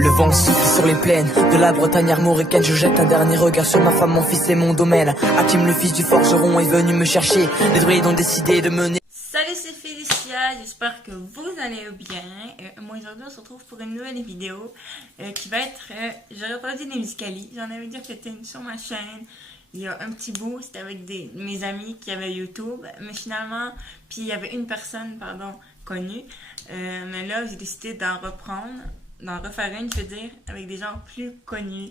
Le vent souffle sur les plaines de la Bretagne armoricaine. Je jette un dernier regard sur ma femme, mon fils et mon domaine. Hakim, le fils du forgeron, est venu me chercher. Les druides ont décidé de mener. Salut, c'est Félicia, j'espère que vous allez bien. Moi aujourd'hui on se retrouve pour une nouvelle vidéo qui va être, j'aurais pas dit des musicali, j'en avais déjà fait une sur ma chaîne. Il y a un petit bout, c'était avec mes amis qui avaient YouTube, mais finalement, puis il y avait une personne, connue, mais là j'ai décidé d'en refaire une, je veux dire, avec des gens plus connus.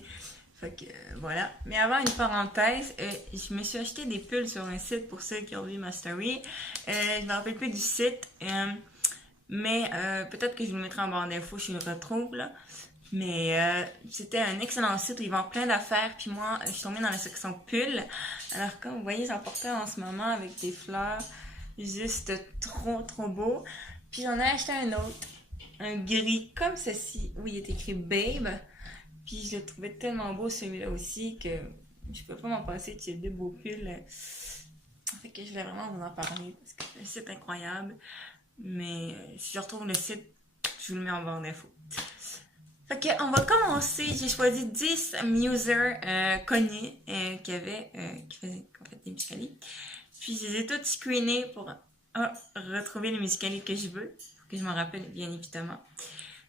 Fait que voilà. Mais avant, une parenthèse, je me suis acheté des pulls sur un site pour ceux qui ont vu ma story. Je me rappelle plus du site, mais peut-être que je vous le mettrai en barre d'infos si je le retrouve là. Mais c'était un excellent site où ils vendent plein d'affaires. Puis moi, je suis tombée dans la section pulls. Alors comme vous voyez, j'en portais en ce moment avec des fleurs. Juste trop beau. Puis j'en ai acheté un autre. Un gris comme ceci, où il est écrit Babe. Puis je le trouvais tellement beau celui-là aussi que je peux pas m'en passer de ces deux beaux pulls. Fait que je voulais vraiment vous en parler parce que le site est incroyable. Mais si je retrouve le site, je vous le mets en barre d'infos. Fait que on va commencer. J'ai choisi 10 musers connus qui faisaient des musicali. Puis je les ai toutes screenés pour retrouver les musicali que je veux. Faut que je m'en rappelle bien évidemment.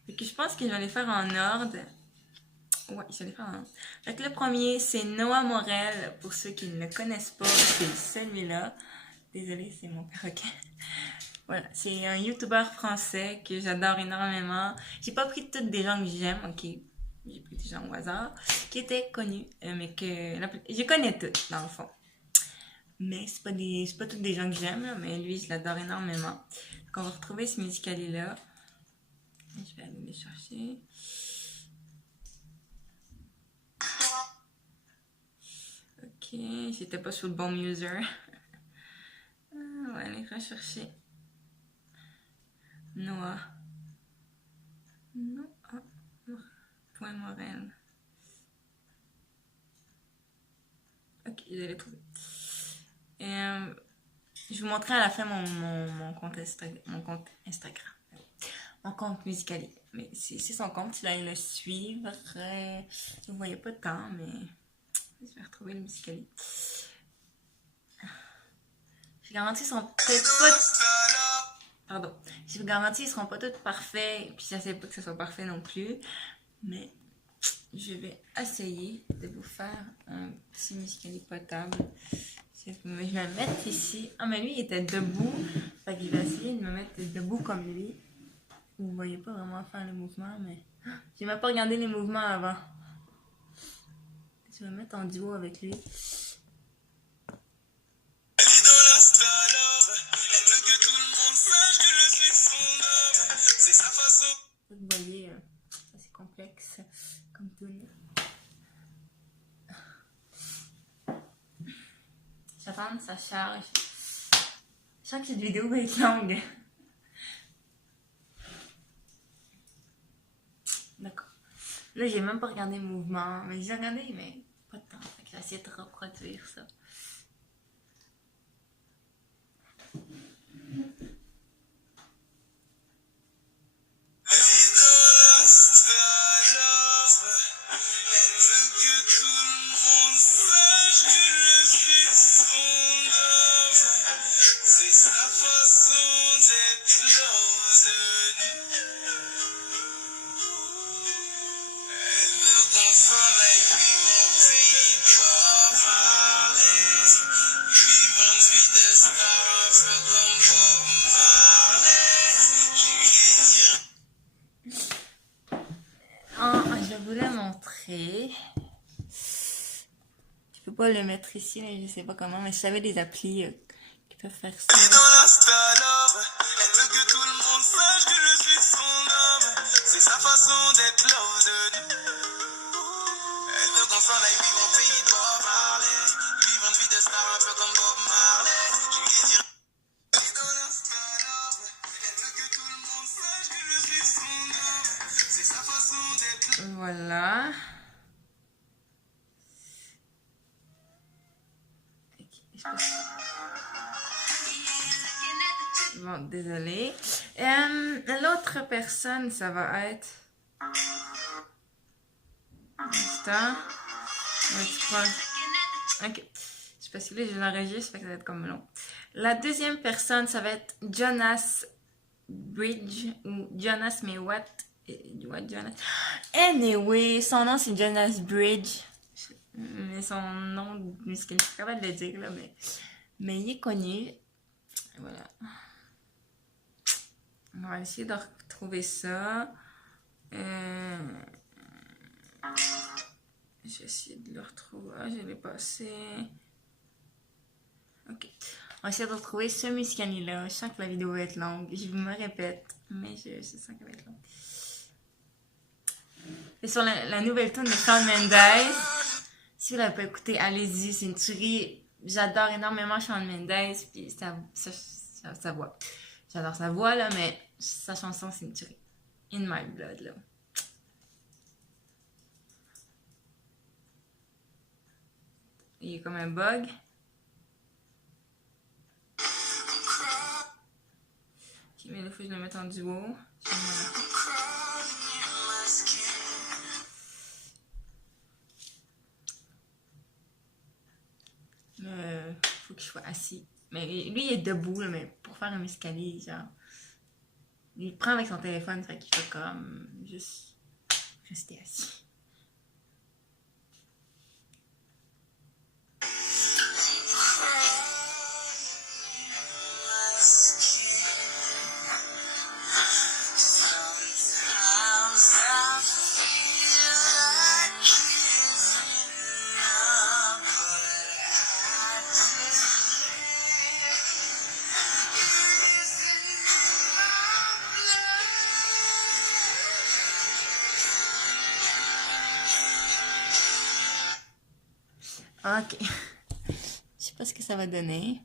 Fait que je pense que je vais les faire en ordre. Ouais, je vais les faire en ordre. Fait que le premier, c'est Noah Morel. Pour ceux qui ne le connaissent pas, c'est celui-là. Désolée, c'est mon perroquet. Voilà, c'est un YouTuber français que j'adore énormément. J'ai pas pris toutes des gens que j'aime, ok. J'ai pris des gens au hasard, qui étaient connus, mais que je connais toutes, dans le fond. Mais c'est pas toutes des gens que j'aime, mais lui, je l'adore énormément. Donc on va retrouver ce musicali-là. Je vais aller le chercher. Ok, j'étais pas sur le bon user. On va aller rechercher. Noah. Point Morel. Ok, je l'ai trouvé. Je vous montrerai à la fin mon compte Instagram. Mon compte Musicali. Mais c'est son compte, tu vas aller le suivre. Vous voyez pas de temps, mais je vais retrouver le Musicali. Je garantis, ils seront peut-être pas. Pardon. Je vous garantis, ils seront pas tous parfaits. Puis j'essaie pas que ce soit parfait non plus. Mais je vais essayer de vous faire un petit musicali potable. Je vais me mettre ici. Ah, mais lui, il était debout. Fait qu'il va essayer de me mettre debout comme lui. Vous ne voyez pas vraiment faire le mouvement, mais j'ai même pas regardé les mouvements avant. Je vais me mettre en duo avec lui. Vous voyez, c'est complexe comme tune. J'attends que ça charge. Je sens que cette vidéo va être longue. D'accord. Là, j'ai même pas regardé le mouvement. Mais j'ai regardé, mais pas de temps. Fait que j'ai essayé de reproduire ça. Je voulais montrer. Je peux pas le mettre ici, mais je sais pas comment. Mais je savais des applis qui peuvent faire ça. Elle veut que tout le monde sache que je suis son homme. C'est sa façon d'être love de nous. Elle veut qu'on s'en aille vivre au pays de Bob Marley. Vivre une vie de star un peu comme Bob Marley. Je lui dire. Voilà. Bon, désolé. L'autre personne, ça va être instant. Un petit peu. Ok. C'est parce que là, je l'enregistre, ça fait que ça va être comme long. La deuxième personne, ça va être Jonas Bridge ou Jonas, mais what Jonas? Anyway, son nom c'est Jonas Bridge. Mais son nom, je suis capable de le dire là, mais il est connu. Voilà. On va essayer de retrouver ça. Je vais essayer de le retrouver. Ah, je l'ai passé. Ok. On va essayer de retrouver ce Musicali-là. Je sens que la vidéo va être longue. Je me répète, mais je sens qu'elle va être longue. Et sur la nouvelle tune de Shawn Mendes, si vous l'avez pas écouté, allez-y. C'est une tuerie. J'adore énormément Shawn Mendes. Puis sa voix. J'adore sa voix, là, mais sa chanson, c'est une tuerie. In My Blood, là. Il y a comme un bug. Ok, mais là, il faut que je le mette en duo. Faut que je sois assis. Mais lui, il est debout, là, mais pour faire un Musicali, genre... Il prend avec son téléphone, fait qu'il fait comme... juste... rester assis. Ok. Je sais pas ce que ça va donner.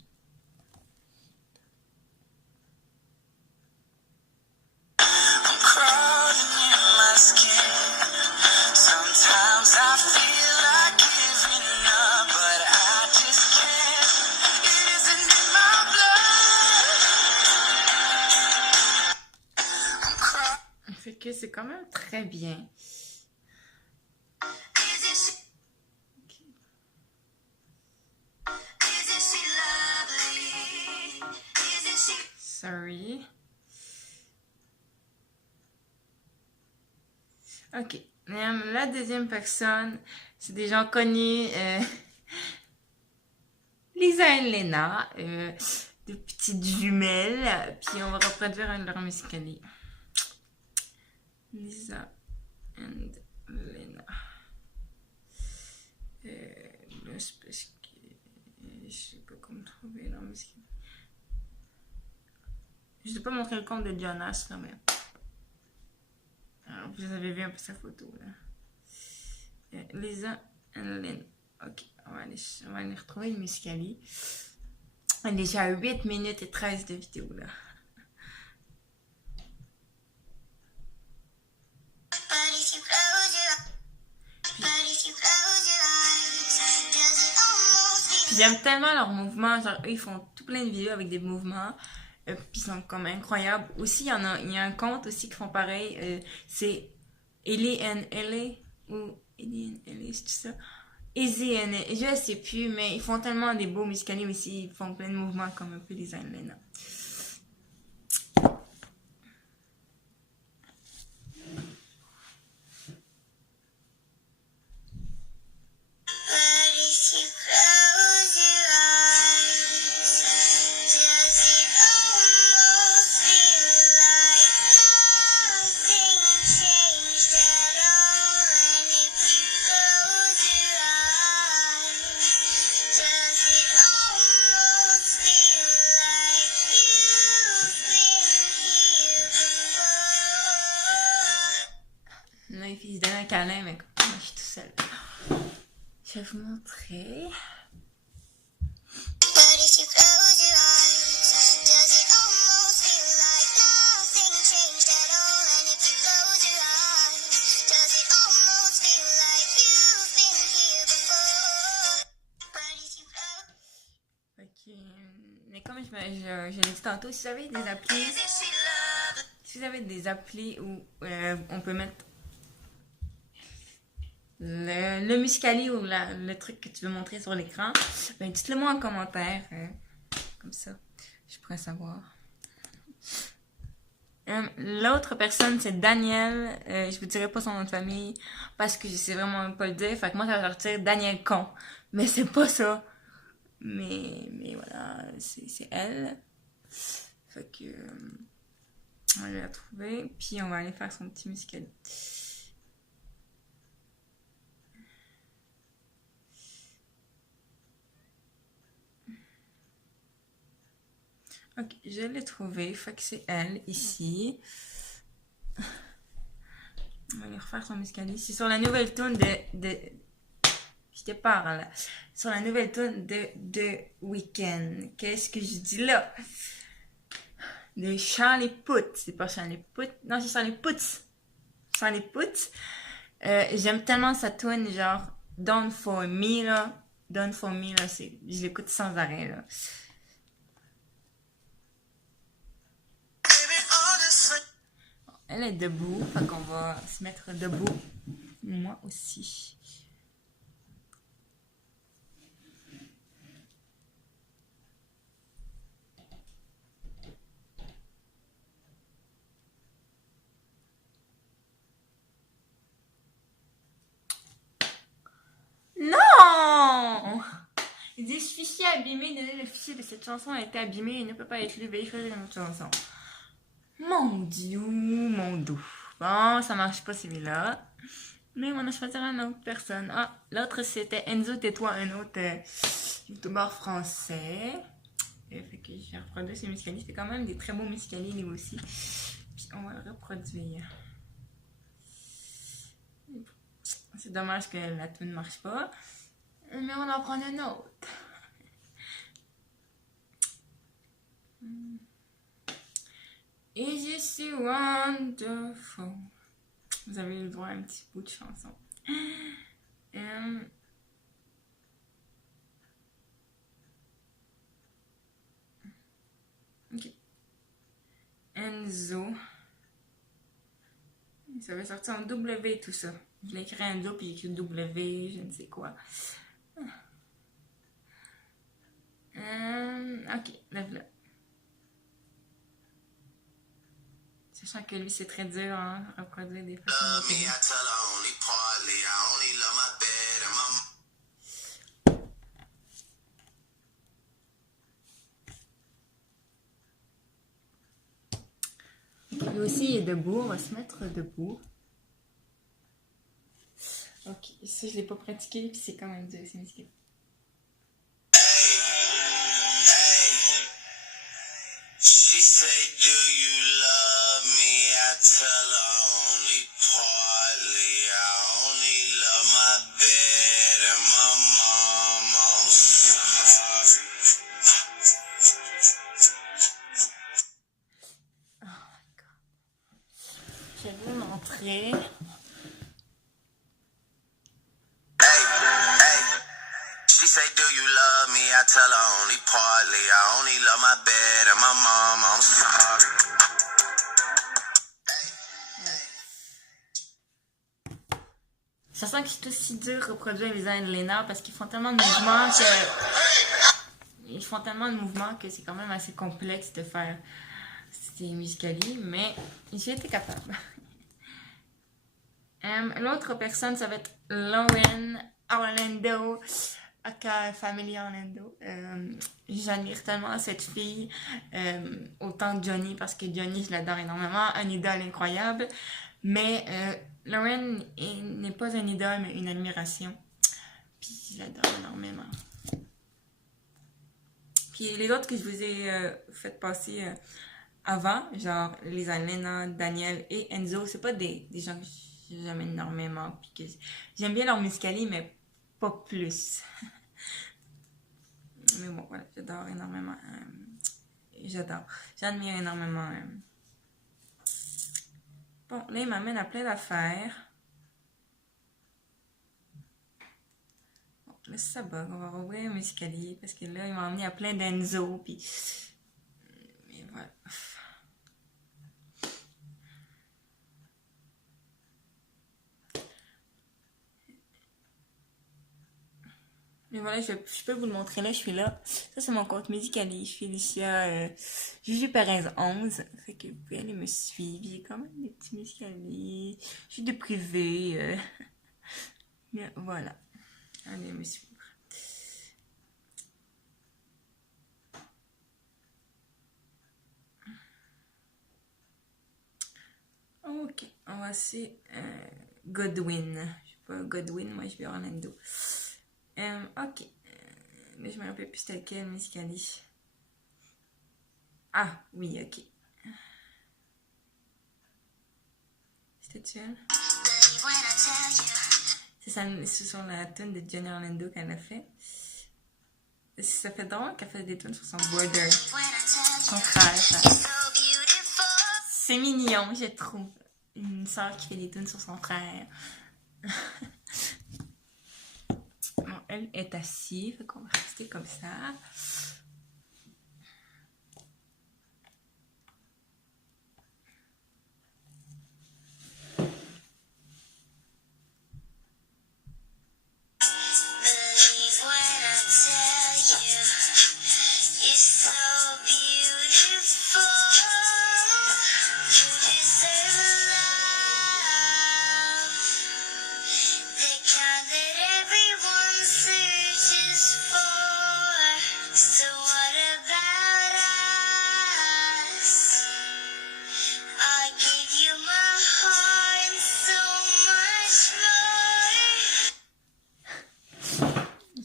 Fait que c'est quand même très bien. Sorry. Ok. La deuxième personne, c'est des gens connus. Lisa et Lena, de petites jumelles. Puis on va reproduire un de leurs Musicali. Lisa and Lena. Là, c'est parce que je sais pas comment trouver leur Musicali. Je ne vais pas montrer le compte de Jonas, là, mais... Alors, vous avez vu un peu sa photo, là. Lisa et Lena. Ok, on va aller retrouver le Musicali. On est déjà à 8 minutes et 13 de vidéo, là. Puis j'aime tellement leurs mouvements. Genre, eux, ils font tout plein de vidéos avec des mouvements. Puis ils sont comme incroyables. Aussi, il y a un compte aussi qui font pareil. C'est Ellie and Ellie. Ou Ellie and Ellie, c'est ça? Easy and je sais plus, mais ils font tellement des beaux Musicali aussi. Ils font plein de mouvements comme un peu les Lena. Là, il se donne un câlin, mais moi, je suis tout seul. Je vais vous montrer. Mais comme je l'ai dit tantôt, si vous avez des applis où on peut mettre le Muscali ou le truc que tu veux montrer sur l'écran, ben dites-le moi en commentaire. Comme ça, je pourrais savoir. L'autre personne, c'est Daniel. Je vous dirai pas son nom de famille parce que je sais vraiment pas le dire. Fait que moi, ça va sortir Daniel Con. Mais c'est pas ça. Mais voilà, c'est elle. Fait que on va la trouver. Puis on va aller faire son petit Muscali. Ok, je l'ai trouvée. Fait que c'est elle ici. On va aller refaire son Muscali. C'est sur la nouvelle tune de je te parle. Sur la nouvelle tune de Weeknd. Qu'est-ce que je dis là? De Charlie Puth. C'est pas Charlie Puth. Non, c'est Charlie Puth. Charlie Puth. J'aime tellement sa tune, genre Done for Me, là. Done for Me, là, je l'écoute sans arrêt, là. Elle est debout, fait qu'on va se mettre debout. Moi aussi. Non! Il dit, ce fichier abîmé, le fichier de cette chanson a été abîmé et ne peut pas être lu. Veuillez choisir une autre chanson. Mon dieu, mon doux. Bon, ça marche pas celui-là. Mais on a choisi une autre personne. Ah, l'autre c'était Enzo Tais-toi, un autre youtubeur français. Fait que j'ai reproduit ses muscali. C'est quand même des très beaux muscali lui aussi. Puis on va le reproduire. C'est dommage que la tune ne marche pas. Mais on en prend une autre. Is you so wonderful? Vous avez le droit à un petit bout de chanson. Ok. Enzo. Ça va sortir en W tout ça. Je l'ai écrit Enzo puis j'ai écrit W, je ne sais quoi. Ok, lève-le. Sachant que lui, c'est très dur, hein, reproduire des façons de lui aussi, il est debout. On va se mettre debout. Ok, ça, je l'ai pas pratiqué, puis c'est quand même dur, c'est musclé. She said, do you love me? I tell her only partly. I only love my bed and my mom. I'm sorry. Oh my god. Je vais vous montrer. She say, do you love me? I tell her only partly. I only love my bed and my mom. I'm sorry. Ça sent que c'est aussi dur de reproduire les Lena parce qu'ils font tellement de mouvements que... Ils font tellement de mouvements que c'est quand même assez complexe de faire ces muscali, mais j'ai été capable. L'autre personne, ça va être Lauren Orlando. Aka Family Orlando. J'admire tellement cette fille, autant Johnny, parce que Johnny, je l'adore énormément, un idole incroyable. Mais Lauren n'est pas un idole, mais une admiration. Puis je l'adore énormément. Puis les autres que je vous ai fait passer avant, genre Lisa Lena, Daniel et Enzo, c'est pas des gens que j'aime énormément. Puis que j'aime bien leur muscali, mais pas plus. Mais bon, voilà, j'adore énormément. J'admire énormément. Bon, là, il m'amène à plein d'affaires. Bon, là, ça bug. On va rouvrir mes escaliers parce que là, il m'a emmené à plein d'Enzo. Puis. Mais voilà. Mais voilà, je peux vous le montrer là, je suis là. Ça, c'est mon compte Musicali. Je suis Lucia Juju Perez 11. Fait que vous pouvez aller me suivre. J'ai quand même des petits Musicali. Je suis de privé. Mais voilà. Allez me suivre. Ok, on va essayer Godwin. Je sais pas, Godwin, moi je vais Orlando. Ok. Mais je me rappelle plus c'était quel Musicali. Ah, oui, ok. C'était elle? C'est sur la tune de Johnny Orlando qu'elle a fait. Ça fait drôle qu'elle fasse des tunes sur son border. Son frère, ça. C'est mignon, je trouve. Une soeur qui fait des tunes sur son frère. Bon, elle est assise, fait qu'on va rester comme ça.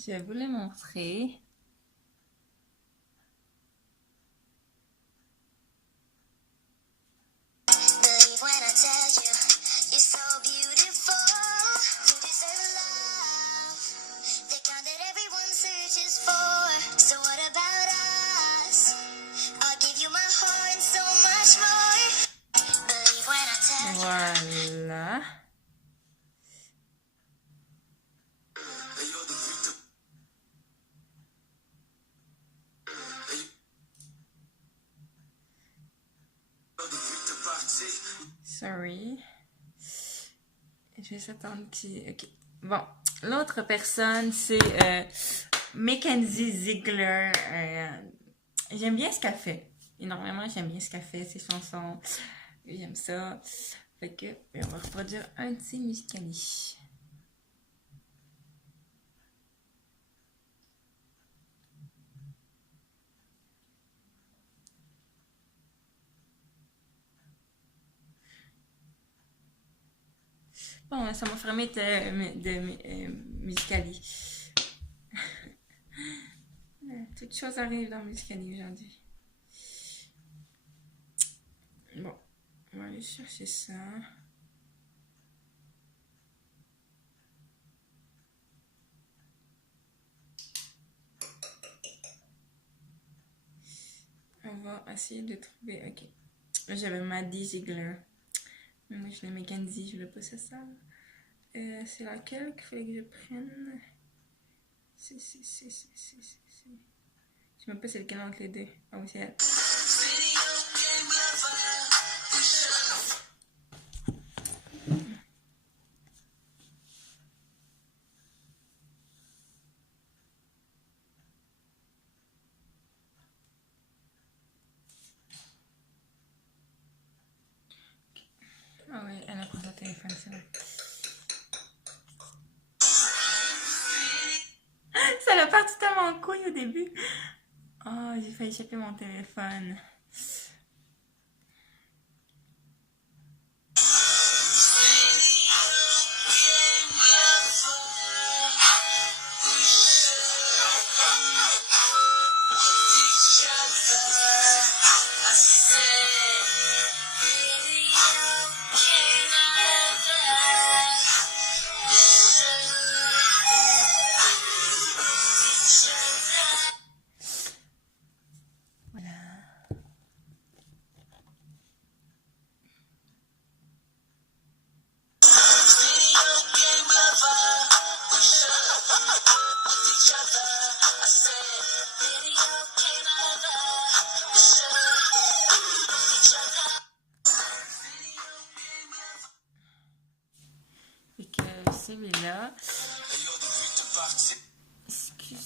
Je vais vous le montrer. Voilà. Sorry. Je vais attendre qu'il... Ok. Bon. L'autre personne, c'est Mackenzie Ziegler. J'aime bien ce qu'elle fait. Énormément, j'aime bien ce qu'elle fait, ses chansons. J'aime ça. Fait que, on va reproduire un petit Musicali. Bon, ça m'a fermé de Musicali. Toutes choses arrivent dans Musicali aujourd'hui. Bon, on va aller chercher ça. On va essayer de trouver... Ok. J'avais Maddie Ziegler. Mais moi, je l'ai Mackenzie, je voulais pas ça. C'est laquelle qu'il fallait que je prenne? Je sais même pas c'est lequel entre les deux. Ah oui, c'est elle. Ah oui, elle a pris son téléphone, c'est vrai. Ça l'a parti tellement en couille au début. Oh, j'ai failli échapper mon téléphone. Fait que celui-là...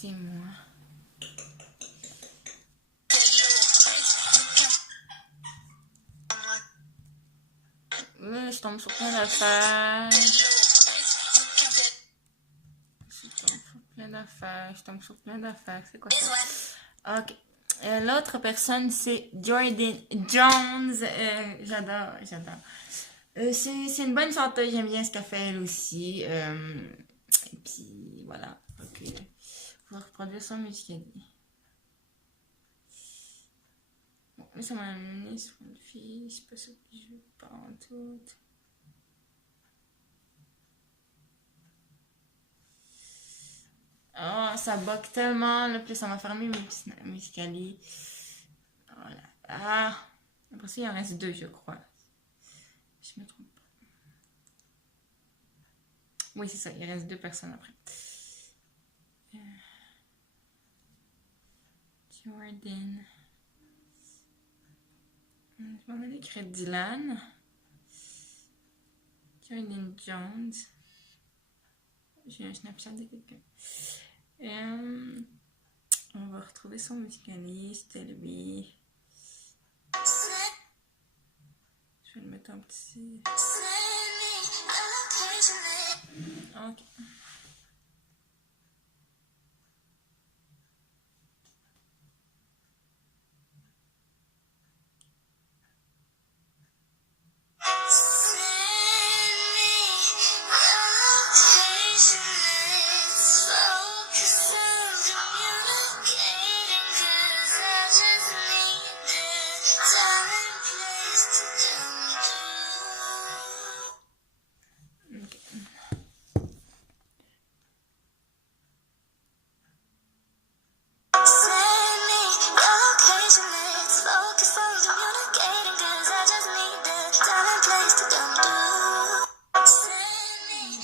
c'est moi. Là, je tombe sur plein d'affaires. Je tombe sur plein d'affaires. C'est quoi ça? Ok. L'autre personne, c'est Jordan Jones. J'adore. C'est une bonne chanteuse. J'aime bien ce qu'elle fait elle aussi. Et puis, voilà. Ok. On va reproduire son musicali. Bon, là, ça m'a amené sur une fille. C'est pas ça que je veux pas en tout. Oh, ça bug tellement. Là, plus ça m'a fermé Musicali. Voilà. Ah. Après ça, il en reste 2, je crois. Je me trompe pas. Oui, c'est ça. Il reste 2 personnes après. Jordan. Je m'en allais écrire Dylan. Jordan Jones. J'ai un Snapchat de quelqu'un. On va retrouver son musicaliste, c'était lui. Je vais le mettre en petit. Ok.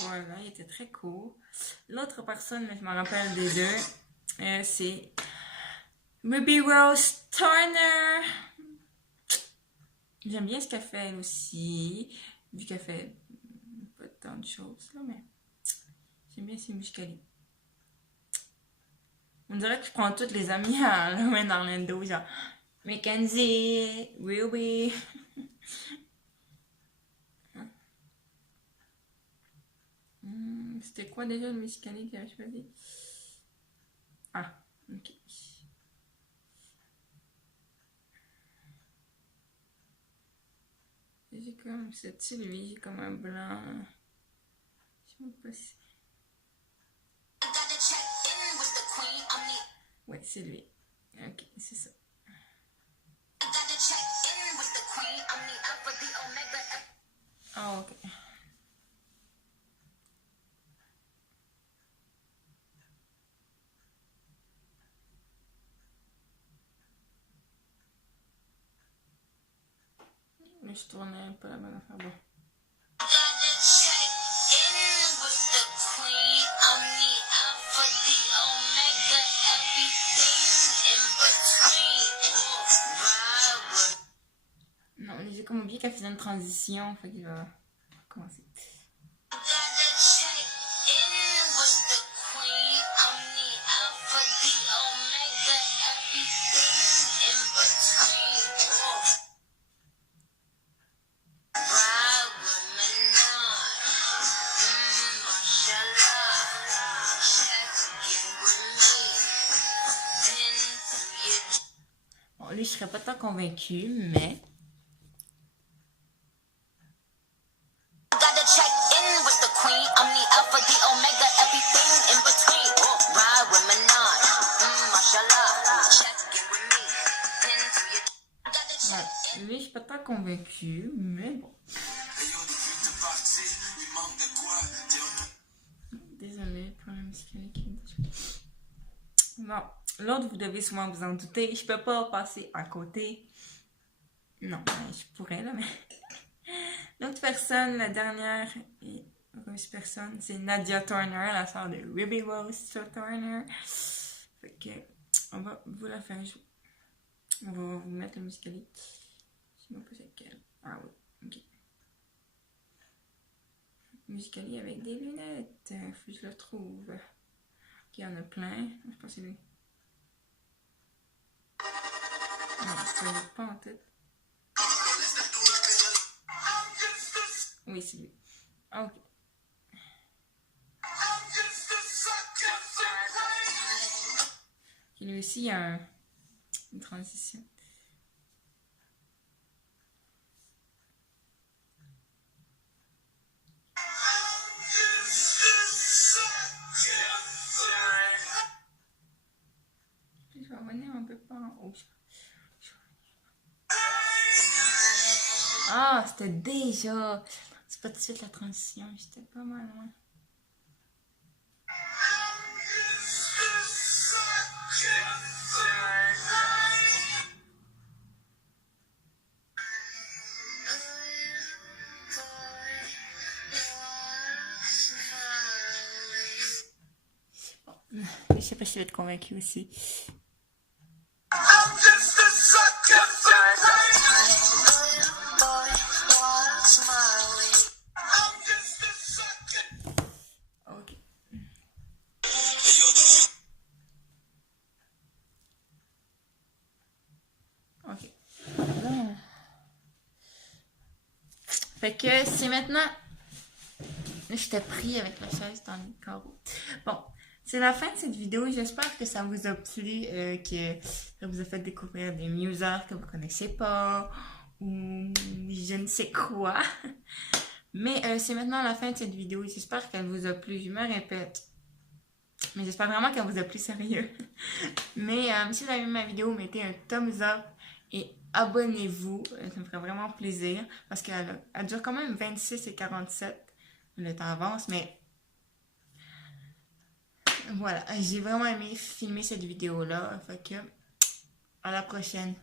Voilà, il était très cool. L'autre personne, je me rappelle des deux, c'est Ruby Rose Turner. J'aime bien ce qu'elle fait elle aussi, vu qu'elle fait pas tant de choses, là, mais j'aime bien ses musicali. On dirait que je prends toutes les amies à Lowen Orlando, genre Mackenzie, Ruby. C'était quoi déjà le musicali que j'avais choisi? Ah, ok. J'ai comme cette lui, j'ai comme un blanc. Je sais même pas si. Ouais, c'est lui. Ok, c'est ça. Ah, ok. Mais je tournais un peu la bonne affaire. Bon. Non, j'ai comme oublié qu'elle faisait une transition, fait qu'il va commencer. Bon, lui, je serais pas tant convaincue, mais. Ouais, lui, je suis pas tant convaincue, mais bon. Désolée pour la musicalité. Bon, l'autre, vous devez souvent vous en douter. Je peux pas passer à côté. Non, je pourrais, là, mais. L'autre personne, la dernière et heureuse personne, c'est Nadia Turner, la sœur de Ruby Rose Turner. Fait que, on va vous la faire jouer. On va vous mettre la musicalité. Je sais même pas c'est quelle. Ah oui, ok. Musicali avec des lunettes. Faut que je le trouve. il y en a plein. Je pense que c'est lui. Non, ça ne pas en tête. Oui, c'est lui. Ah, ok. Et lui aussi, il y a une transition. Je vais revenir un peu par en haut. Ah, c'était déjà. C'est pas tout de suite la transition, j'étais pas mal loin. Bon, je sais pas si je vais être convaincue aussi. Ok. Ok. Fait que c'est maintenant. Là, j'étais pris avec la chaise dans le carreau. Bon, c'est la fin de cette vidéo. J'espère que ça vous a plu, que ça vous a fait découvrir des musers que vous connaissez pas, ou je ne sais quoi. Mais c'est maintenant la fin de cette vidéo. J'espère qu'elle vous a plu. Je me répète. Mais j'espère vraiment qu'elle vous a plu, sérieux. Mais si vous avez aimé ma vidéo, mettez un thumbs up et abonnez-vous. Ça me ferait vraiment plaisir. Parce qu'elle dure quand même 26 et 47. Le temps avance, mais voilà. J'ai vraiment aimé filmer cette vidéo-là. Fait que à la prochaine.